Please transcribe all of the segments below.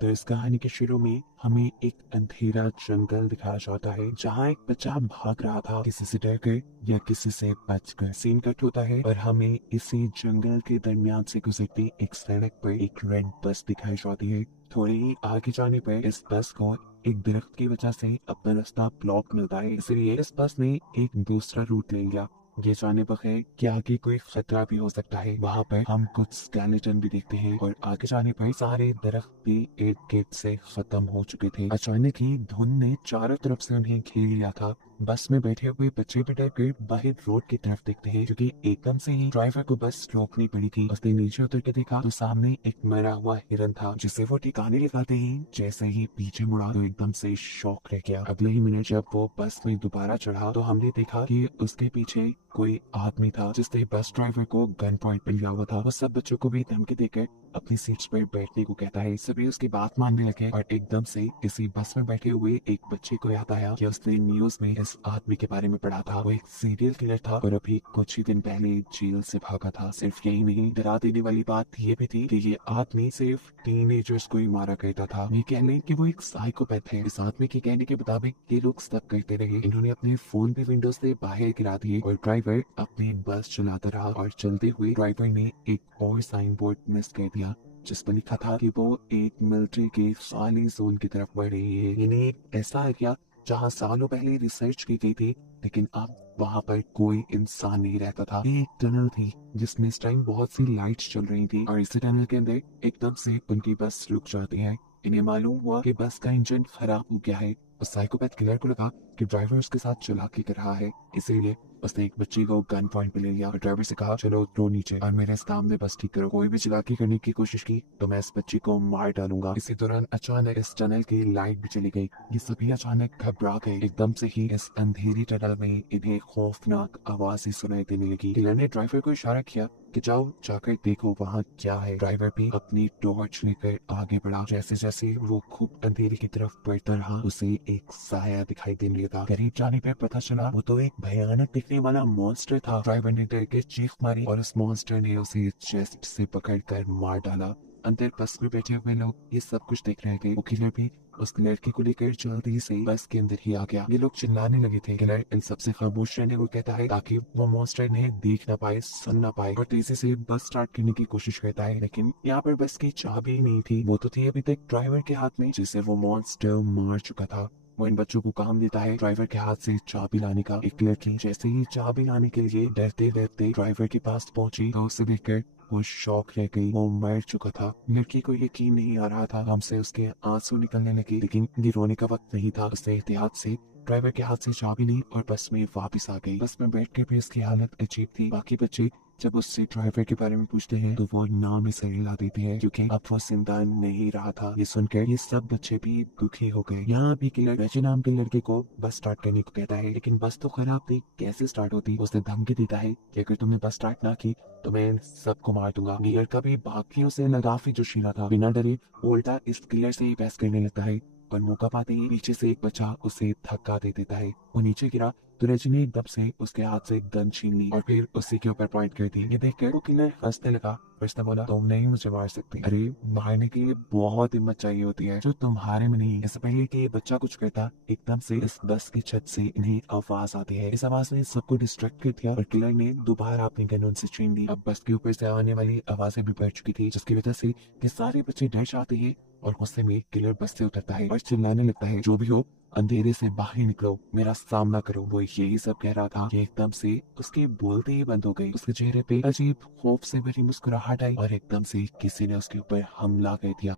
तो इस कहानी के शुरू में हमें एक अंधेरा जंगल दिखाया जाता है जहाँ एक बच्चा भाग रहा था किसी से डर कर या किसी से बचकर। सीन कट होता है और हमें इसी जंगल के दरमियान से गुजरती एक सड़क पर एक रेड बस दिखाई जाती है। थोड़ी ही आगे जाने पर इस बस को एक दरख्त की वजह से अपना रास्ता ब्लॉक मिलता है, इसलिए इस बस ने एक दूसरा रूट ले लिया। ये जाने बगैर कि आगे कोई खतरा भी हो सकता है। वहाँ पर हम कुछ स्केलेटन भी देखते हैं और आगे जाने पर सारे दरख्त भी इर्द गिर्द से खत्म हो चुके थे। अचानक ही धुंध ने चारों तरफ से उन्हें घेर लिया था। बस में बैठे हुए बच्चे भी डर कर बाहर रोड की तरफ देखते हैं, क्योंकि एकदम से ही ड्राइवर को बस रोकनी पड़ी थी। उसने नीचे उतर के देखा तो सामने एक मरा हुआ हिरन था, जिसे वो ठिकाने लगाते ही जैसे ही पीछे मुड़ा तो एकदम से शॉक रह गया। अगले ही मिनट जब वो बस में दोबारा चढ़ा तो हमने देखा कि उसके पीछे कोई आदमी था जिसने बस ड्राइवर को गन पॉइंट पे लिया हुआ था। वो सब बच्चों को भी धमकी देकर अपनी सीट्स पर बैठने को कहता है। सभी उसकी बात मानने लगे और एकदम से इसी बस में बैठे हुए एक बच्चे को याद आया कि उसने न्यूज में इस आदमी के बारे में पढ़ा था। वो एक सीरियल किलर था और अभी कुछ ही दिन पहले जेल से भागा था। सिर्फ यही नहीं, डरा देने वाली बात ये भी थी कि ये आदमी सिर्फ टीनेजर्स को ही मारा करता था। ये कह लें कि वो एक साइकोपैथ है। इस आदमी के कहने के मुताबिक ये लोग सब करते रहे। इन्होंने अपने फोन भी विंडो से बाहर गिरा दिए और ड्राइवर अपनी बस चलाता रहा। और चलते हुए ड्राइवर ने एक और साइन बोर्ड मिस कर दिया जिस पर लिखा था कि वो एक मिलिट्री के खाली जोन की तरफ बढ़ रही है। यानी एक ऐसा एरिया जहाँ सालों पहले रिसर्च की गई थी, लेकिन अब वहाँ पर कोई इंसान नहीं रहता था। ये एक टनल थी जिसमें इस टाइम बहुत सी लाइट्स चल रही थी और इसी टनल के अंदर एकदम से उनकी बस रुक जाती है। इन्हें मालूम हुआ कि बस का इंजन खराब हो गया है। उस साइकोपैथ किलर को लगा कि ड्राइवर उसके साथ चालाकी कर रहा है, इसीलिए उसने एक बच्ची को गन पॉइंट पे ले लिया और ड्राइवर से कहा, चलो उतरो नीचे और मेरे सामने बस ठीक करो। कोई भी चालाकी करने की कोशिश की तो मैं इस बच्ची को मार डालूंगा। इसी दौरान अचानक इस टनल की लाइट भी चली गई। ये सभी अचानक घबरा गए। एकदम से ही इस अंधेरी टनल में इन्हें खौफनाक आवाजें सुनाई देने लगी। किलर ने ड्राइवर को इशारा किया कि जाओ जाकर देखो वहाँ क्या है। ड्राइवर भी अपनी टॉर्च लेकर आगे बढ़ा। जैसे जैसे वो खूब अंधेरे की तरफ बढ़ता रहा उसे एक साया दिखाई देने लगा। करीब जाने पर पता चला वो तो एक भयानक दिखने वाला मॉन्स्टर था। ड्राइवर ने डर के चीख मारी और उस मॉन्स्टर ने उसे चेस्ट से पकड़कर मार डाला। अंदर बस में बैठे हुए लोग ये सब कुछ देख रहे थे। वो किलर भी उस लड़के को लेकर जल्दी से बस के अंदर ही आ गया। ये लोग चिल्लाने लगे थे। किलर इन सबसे खामोश रहने को कहता है ताकि वो मॉन्स्टर इन्हें देख ना पाए, सुन ना पाए, और तेजी से बस स्टार्ट करने की कोशिश करता है। लेकिन यहाँ पर बस की चाबी नहीं थी। वो तो थी अभी तक ड्राइवर के हाथ में, जिसे वो मॉन्स्टर मार चुका था। वो इन बच्चों को काम देता है ड्राइवर के हाथ से चाबी लाने का। एक लड़की जैसे ही चाबी लाने के लिए डरते डरते ड्राइवर के पास पहुंची तो उसे देखकर वो शॉक रह गई। वो मर चुका था। लड़की को यकीन नहीं आ रहा था। हमसे उसके आंसू निकलने लगे, लेकिन ये रोने का वक्त नहीं था। उसने एहतियात से ड्राइवर के हाथ से चाबी ली और बस में वापस आ गई। बस में बैठ कर भी उसकी हालत अजीब थी। बाकी बच्चे जब उससे ड्राइवर के बारे में पूछते हैं तो वो नाम ही सही हिला देते हैं, क्योंकि अब वो जिंदा नहीं रहा था। ये सुनकर ये सब बच्चे भी दुखी हो गए। यहाँ भी किलर रजनी नाम के लड़के को बस स्टार्ट करने को कहता है, लेकिन बस तो खराब थी, कैसे स्टार्ट होती। उसने धमकी देता है कि अगर तुमने बस स्टार्ट ना की तो मैं इन सबको मार दूंगा। नीगर का भी बाकियों से काफी जोशीला था। बिना डरे वो उल्टा इस किलर से ही बहस करने लगता है, पर मौका पाते ही पीछे से एक बच्चा उसे धक्का दे देता है। वो नीचे गिरा तो रजनी एकदम से उसके हाथ से गन छीन ली और फिर उसी के ऊपर पॉइंट कर दी। ये देखकर वो किलर हंसने लगा और उसने बोला, तुम नहीं मुझे मार सकती। अरे मारने के लिए बहुत हिम्मत चाहिए होती है जो तुम्हारे में नहीं है। इससे पहले कि ये बच्चा कुछ कहता, एकदम से इस बस की छत से इन्हें आवाज आती है। इस आवाज ने सबको डिस्ट्रैक्ट कर दिया और किलर ने दोबारा अपनी गन उनसे छीन ली। अब बस के ऊपर से आने वाली आवाजें भी बढ़ चुकी थी, जिसकी वजह से ये सारे बच्चे डर जाते हैं और गुस्से में किलर बस से उतरता है और चिल्लाने लगता है, जो भी हो अंधेरे से बाहर निकलो, मेरा सामना करो। वो यही सब कह रहा था कि एकदम से उसके बोलते ही बंद हो गई। उसके चेहरे पे अजीब खौफ से भरी मुस्कुराहट आई और एकदम से किसी ने उसके ऊपर हमला कर दिया।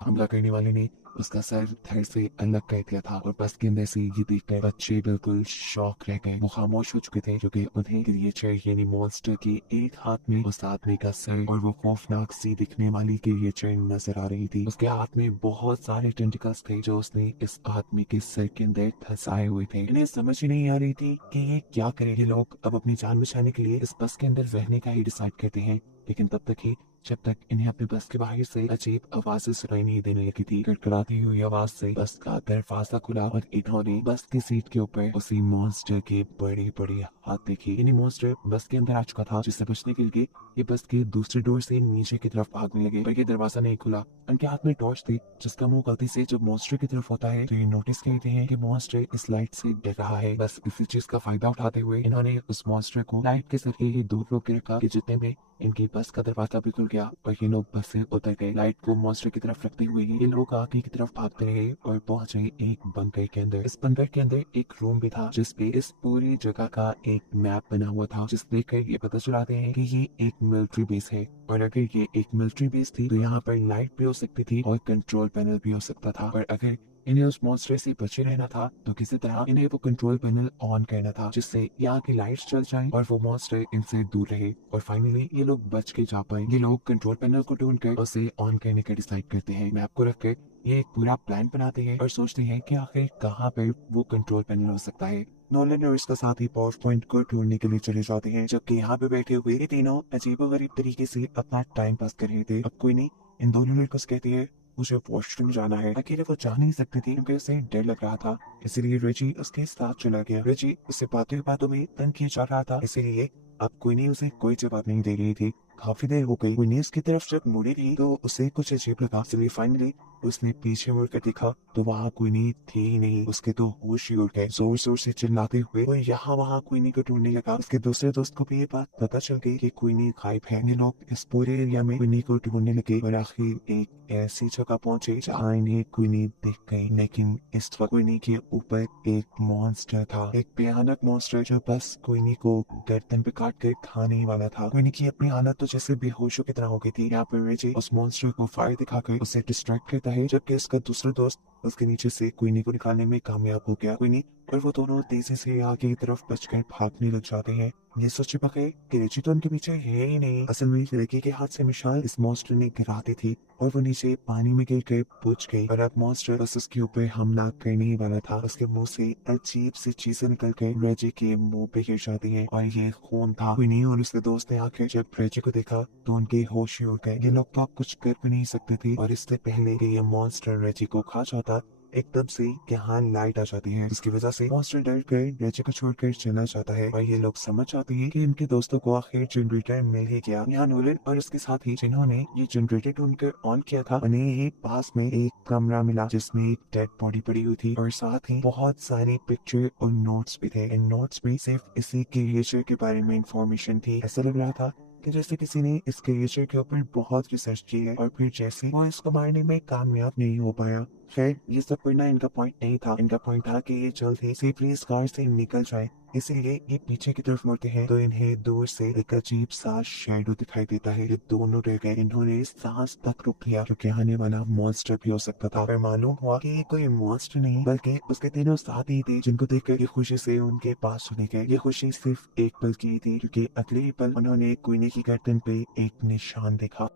हमला करने वाले ने उसका सर धड़ से अलग कर दिया था और बस के अंदर से ये देखकर बच्चे बिल्कुल शॉक रह गए। वो खामोश हो चुके थे क्योंकि उन्हें क्रिएचर यानी मॉन्स्टर के एक हाथ में उस आदमी का सर और वो खौफनाक सी दिखने वाली क्रिएचर नजर आ रही थी। उसके हाथ में बहुत सारे टेंटिकल्स थे जो उसने इस आदमी के सर के अंदर धंसाए हुए थे। इन्हें समझ ही नहीं आ रही थी कि ये क्या करें। ये लोग अब अपनी जान बचाने के लिए इस बस के अंदर रहने का ही डिसाइड करते हैं, लेकिन तब तक ही जब तक इन्हें अपने बस के बाहर से अजीब आवाजें सुनाई नहीं देने लगी थी। कड़कड़ाती हुई आवाज से बस का दरवाजा खुला और इन्होंने बस की सीट के ऊपर उसी मॉन्स्टर के बड़ी बड़ी हाथ देखी। इन्हें मॉन्स्टर बस के अंदर आ चुका था, जिससे बचने के लिए ये बस के दूसरे डोर से नीचे की तरफ भागने लगे, पर ये दरवाजा नहीं खुला। उनके हाथ में टॉर्च थी, जिसका मुंह गलती से जब मॉन्स्टर की तरफ होता है तो ये नोटिस करते हैं कि मॉन्स्टर इस लाइट से डर रहा है। बस इसी चीज का फायदा उठाते हुए इन्होंने उस मॉन्स्टर को लाइट के जरिए ही दूर रोक के रखा कि जितने में इनकी बस का दरवाजा भी खुल गया और ये लोग बस से उतर गए। लाइट को मॉन्स्टर की तरफ रखते हुए ये लोग आगे की तरफ भागते रहे और पहुंचे एक बंकर के अंदर। इस बंकर के अंदर एक रूम भी था, जिसपे इस पूरी जगह का एक मैप बना हुआ था, जिस देखकर ये पता चलाते हैं कि ये एक मिलिट्री बेस है। और अगर ये एक मिलिट्री बेस थी तो यहाँ पर लाइट भी हो सकती थी और कंट्रोल पैनल भी हो सकता था। पर अगर इन्हें उस मॉन्स्टर से बचे रहना था तो किसी तरह इन्हें वो कंट्रोल पैनल ऑन करना था, जिससे यहाँ की लाइट्स चल जाएं और वो मॉन्स्टर इनसे दूर रहे और फाइनली ये लोग बच के जा पाए। ये लोग कंट्रोल पैनल को ढूंढकर उसे ऑन करने का डिसाइड करते हैं। मैप को रखकर ये एक पूरा प्लान बनाते हैं और सोचते हैं कि आखिर कहाँ पर वो कंट्रोल पैनल हो सकता है। नोलन और इसका साथी पावर पॉइंट को ढूंढने के लिए चले जाते हैं, जबकि यहाँ पे बैठे हुए ये तीनों अजीबोगरीब तरीके से अपना टाइम पास कर रहे थे। अब कोई नहीं, इन दोनों लड़कों से कहती है मुझे वॉशरूम जाना है। अकेले वो जा नहीं सकती थी क्योंकि उसे डर लग रहा था, इसीलिए रेजी उसके साथ चला गया। रेजी उससे बातों में तंग किया जा रहा था, इसीलिए अब कोई नहीं उसे कोई जवाब नहीं दे रही थी। काफी देर हो गई, कोई उसकी तरफ जब मुड़ी थी तो उसे कुछ अजीब लगा, इसलिए फाइनली उसने पीछे मुड़कर देखा तो वहाँ कोई नहीं थी ही नहीं। उसके तो होश ही उड़ गए। जोर जोर से चिल्लाते हुए वो यहाँ वहाँ कोई नहीं को ढूंढने लगा। उसके दूसरे दोस्त को भी ये बात पता चल गई कि कोई नहीं गायब है। ये लोग इस पूरे एरिया में कोई नहीं को ढूंढने लगे और आखिर एक ऐसी जगह पहुंचे जहाँ इन्हें कोई नहीं दिख गई। लेकिन इस वक्त कोई नहीं के ऊपर एक मॉन्स्टर था, एक भयानक मॉन्स्टर जो बस कोई नहीं को गर्दन पे काट कर खाने वाला था। कोई नहीं की अपनी हालत तो जैसे बेहोशों की तरह हो गई थी। यहाँ पर रेजी उस मॉन्स्टर को फायर दिखाकर उसे डिस्ट्रैक्ट करता है, जबकि उसका दूसरा दोस्त उसके नीचे से क्वीनी को निकालने में कामयाब हो गया। क्वीनी और वो दोनों तेजी से आगे की तरफ बचकर भागने लग जाते हैं। ये सोच पके कि रेजी तो उनके पीछे है ही नहीं। असल में लड़की के हाथ से मिसाइल इस मॉन्स्टर ने गिरा दी थी और वो नीचे पानी में गिर कर बुझ गई। और अब मॉन्स्टर बस उसके ऊपर हमला करने ही वाला था। उसके मुंह से अजीब सी चीजें निकल कर रेजी के मुंह पे गिर जाती है और ये खून था। क्वीनी और उसके दोस्त ने आकर जब रेजी को देखा तो उनके होश ही उड़ गए। ये लोग तो कुछ कर भी नहीं सकते थे और इससे पहले कि ये मॉन्स्टर रेजी को खा जाता एकदम से यहाँ लाइट आ जाती है, जिसकी वजह से मॉन्स्टर डर कर रेजी को छोड़कर चला जाता है। और ये लोग समझ जाते हैं कि इनके दोस्तों को आखिर जनरेटर मिल ही गया। यहाँ नोलन और उसके साथी जिन्होंने ये जनरेटर ढूंढकर ऑन किया था, उन्हें ही पास में एक कमरा मिला जिसमें एक डेड बॉडी पड़ी हुई थी और साथ ही बहुत सारी पिक्चर और नोट्स भी थे। इन नोट्स में सिर्फ इसी क्रिएचर के बारे में इंफॉर्मेशन थी। ऐसा लग रहा था कि जैसे किसी ने इस क्रिएचर के ऊपर बहुत रिसर्च की है और फिर जैसे वो इसको मारने में कामयाब नहीं हो पाया। खैर ये सब करना इनका पॉइंट नहीं था। इनका पॉइंट था कि ये जल्द ही सेफली इस कार से निकल जाए, इसीलिए ये पीछे की तरफ मुड़ते हैं तो इन्हें दूर से एक अजीब सा शैडो दिखाई देता है। ये दोनों रह गए। इन्होंने सांस तक रोक लिया क्योंकि आने वाला मॉन्स्टर भी हो सकता था। पर मालूम हुआ कि ये कोई मॉन्स्टर नहीं बल्कि उसके तीनों साथी थे, जिनको देखकर ये खुशी से उनके पास चले गए। ये खुशी सिर्फ एक पल की थी क्योंकि अगले ही पल उन्होंने क्वीनी की गर्दन पे एक निशान देखा।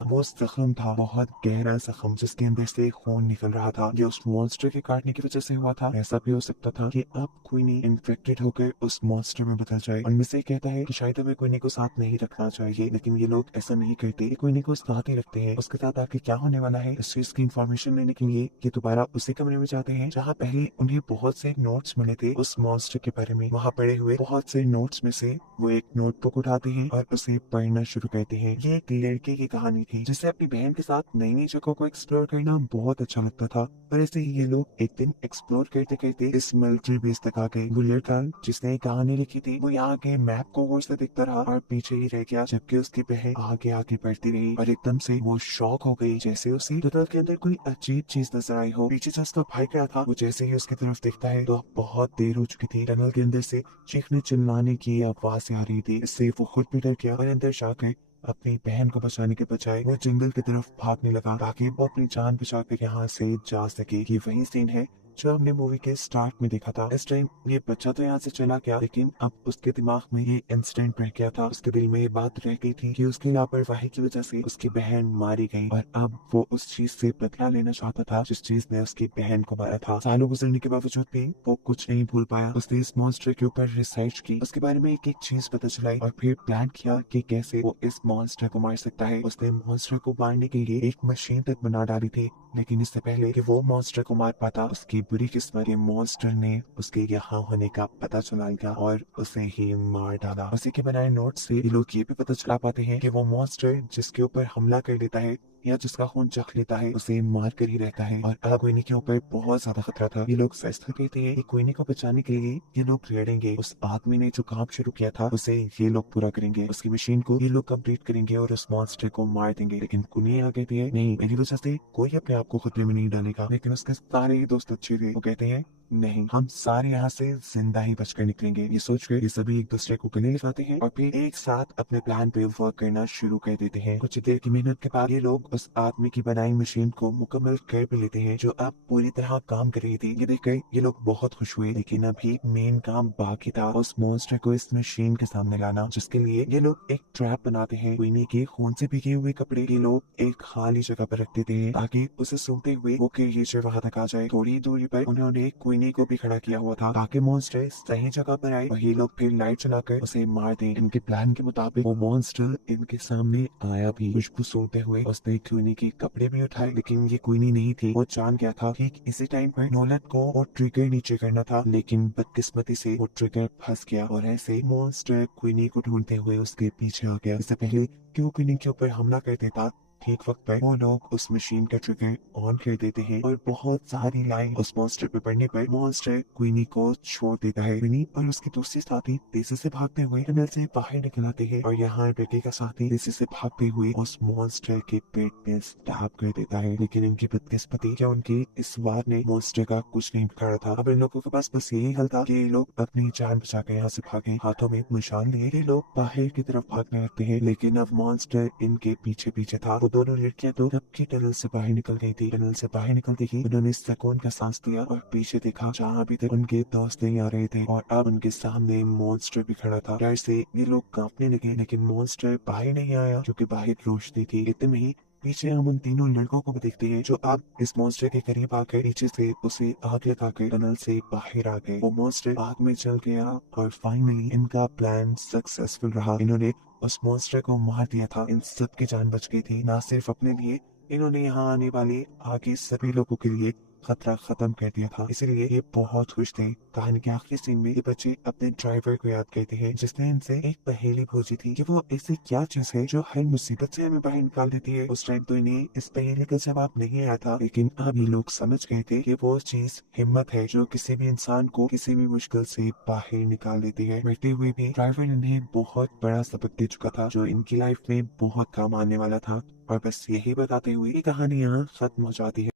वो जख्म था, बहुत गहरा जख्म जिसके अंदर से खून निकल रहा था। ये उस मॉन्स्टर के काटने की वजह से हुआ था। ऐसा भी हो सकता था कि अब क्वीनी इन्फेक्टेड होकर उस मॉन्स्टर में बदल जाए। उनमें से कहता है कि शायद हमें क्वीनी को साथ नहीं रखना चाहिए, लेकिन ये लोग ऐसा नहीं करते। क्वीनी को साथ ही रखते हैं। उसके साथ आके क्या होने वाला है इस चीज की इन्फॉर्मेशन लेने के लिए ये दोबारा उसी कमरे में जाते हैं जहाँ पहले उन्हें बहुत से नोट्स मिले थे उस मॉन्स्टर के बारे में। वहाँ पड़े हुए बहुत से नोट्स में से वो एक नोटबुक उठाते हैं और उसे पढ़ना शुरू करते हैं। ये एक लड़के की कहानी थी जिसे अपनी बहन के साथ नई नई जगहों को एक्सप्लोर करना बहुत अच्छा लगता था। पर ऐसे ही ये लोग एक दिन एक्सप्लोर करते करते इस मिलिट्री बेस तक आ गए। वो लड़का जिसने कहानी लिखी थी वो यहाँ के मैप को गौर से देखता रहा और पीछे ही रह गया, जबकि उसकी बहन आगे आगे बढ़ती रही और एकदम से वो शॉक हो गई जैसे उसे टनल के अंदर कोई अजीब चीज नजर आई हो। पीछे से उसका भाई गया था, वो जैसे ही उसकी तरफ देखता है तो बहुत देर हो चुकी थी। टनल के अंदर से चीखने चिल्लाने की आवाज आ रही थी। इससे वो खुद भी डर गया और अंदर जाकर अपनी बहन को बचाने के बजाय वो जंगल की तरफ भागने लगा ताकि वो अपनी जान बचाकर यहाँ से जा सके। ये वही सीन है जो हमने मूवी के स्टार्ट में देखा था। इस टाइम ये बच्चा तो यहाँ से चला गया, लेकिन अब उसके दिमाग में ये इंसिडेंट रह गया था। उसके दिल में ये बात रह गई थी कि उसकी लापरवाही की वजह से उसकी बहन मारी गई, और अब वो उस चीज से बदला लेना चाहता था जिस चीज ने उसकी बहन को मारा था। सालों गुजरने के बावजूद भी वो कुछ नहीं भूल पाया। उसने इस मॉन्स्टर के ऊपर रिसर्च की, उसके बारे में एक एक चीज पता चलाई, और फिर प्लान किया कि कैसे वो इस मॉन्स्टर को मार सकता है। उसने मॉन्स्टर को मारने के लिए एक मशीन तक बना डाली थी, लेकिन इससे पहले कि वो मॉन्स्टर को मार पाता, उसकी बुरी किस्मत के मॉन्स्टर ने उसके यहाँ होने का पता चला लिया और उसे ही मार डाला। उसी के बनाए नोट से ये लोग ये भी पता चला पाते हैं कि वो मॉन्स्टर जिसके ऊपर हमला कर लेता है या जिसका खून चख लेता है, उसे मार कर ही रहता है। और अब क्वीनी के ऊपर बहुत ज्यादा खतरा था। ये लोग फैसला करते हैं कि क्वीनी को बचाने के लिए ये लोग लड़ेंगे। उस आदमी ने जो काम शुरू किया था उसे ये लोग पूरा करेंगे, उसकी मशीन को ये लोग कंप्लीट करेंगे और उस मॉन्स्टर को मार देंगे। लेकिन क्वीनी आ कहती है नहीं, मेरी वजह से कोई अपने आप को खतरे में नहीं डालेगा। लेकिन उसके सारे ही दोस्त अच्छे थे, वो कहते हैं नहीं, हम सारे यहाँ से जिंदा ही बचकर निकलेंगे। ये सोचकर ये सभी एक दूसरे को गले लगाते हैं और फिर एक साथ अपने प्लान पे वर्क करना शुरू कर देते हैं। कुछ देर की मेहनत के बाद ये लोग उस आदमी की बनाई मशीन को मुकम्मल कर भी लेते हैं, जो अब पूरी तरह काम कर रही थी। ये देखकर ये लोग बहुत खुश हुए, लेकिन अभी मेन काम बाकी था, उस मॉन्स्टर को इस मशीन के सामने लाना, जिसके लिए ये लोग एक ट्रैप बनाते हैं। क्वीनी के खून से भीगे हुए कपड़े ये लोग एक खाली जगह पर रख देते हैं ताकि उसे सूंघते हुए वो क्रिएचर वहां तक आ जाए। थोड़ी दूरी पर उन्होंने क्वीनी को भी खड़ा किया हुआ था ताकि मॉन्स्टर सही जगह पर आए और ये लोग फिर लाइट चलाकर उसे मार दें। इनके प्लान के मुताबिक वो मॉन्स्टर इनके सामने आया भी। खुशबू सूंघते हुए उसने क्वीनी के कपड़े भी उठाए, लेकिन ये क्वीनी नहीं थी। वो जान गया था कि इसी टाइम पर नोलन को वो ट्रिगर नीचे करना था, लेकिन बदकिस्मती से वो ट्रिगर फंस गया और ऐसे मॉन्स्टर क्वीनी को ढूंढते हुए उसके पीछे आ गया। इससे पहले कि वो क्वीनी के ऊपर हमला कर देता, ठीक वक्त पर वो लोग उस मशीन का ट्रिगर ऑन कर देते हैं और बहुत सारी लाइन उस मॉन्स्टर पे पड़ने पर मॉन्स्टर क्वीनी को छोड़ देता है। क्वीनी और उसके दूसरे साथी तेजी से भागते हुए टनल से बाहर निकल आते हैं और यहाँ बेटे का साथी तेजी से भागते हुए उस मॉन्स्टर के पेट में स्टैब कर देता है। लेकिन इनकी बदकिस्मती क्या उनकी इस वार ने मॉन्स्टर का कुछ नहीं बिगाड़ा था। अब इन लोगों के पास बस यही हल था कि ये लोग अपनी जान बचा के यहाँ से भागे। हाथों में मशाल लिए ये लोग बाहर की तरफ भागने लगते हैं, लेकिन अब मॉन्स्टर इनके पीछे पीछे था। वो दोनों लड़कियां तो तब की टनल से बाहर निकल गई थी। टनल से बाहर निकलते ही उन्होंने सुकून का सांस लिया और पीछे देखा जहाँ अभी तक उनके दोस्त नहीं आ रहे थे, और अब उनके सामने मॉन्स्टर भी खड़ा था। डर से ये लोग कांपने लगे, लेकिन मॉन्स्टर बाहर नहीं आया क्योंकि बाहर रोशनी थी। इतने में ही पीछे हम उन तीनों लड़कों को भी देखते हैं जो अब इस मॉन्स्टर के करीब आकर नीचे से उसे आग लगाकर टनल से बाहर आ गए। वो मॉन्स्टर आग में जल गया और फाइनली इनका प्लान सक्सेसफुल रहा। इन्होंने उस मॉन्स्टर को मार दिया था। इन सब की जान बच गई थी, ना सिर्फ अपने लिए, इन्होंने यहाँ आने वाले आगे सभी लोगों के लिए खतरा खत्म कर दिया था। इसीलिए ये बहुत खुश थे। कहानी के आखिरी सीन में ये बच्चे अपने ड्राइवर को याद करते हैं जिसने इनसे एक पहेली पूछी थी कि वो ऐसी क्या चीज है जो हर मुसीबत से हमें बाहर निकाल देती है। उस टाइम तो इन्हें इस पहेली का जवाब नहीं आया था, लेकिन अब ये लोग समझ गए थे कि वो चीज हिम्मत है जो किसी भी इंसान को किसी भी मुश्किल से बाहर निकाल देती है। बढ़ते हुए भी ड्राइवर इन्हें बहुत बड़ा सबक दे चुका था जो इनकी लाइफ में बहुत काम आने वाला था। और बस यही बताते हुए कहानी यहाँ खत्म हो जाती है।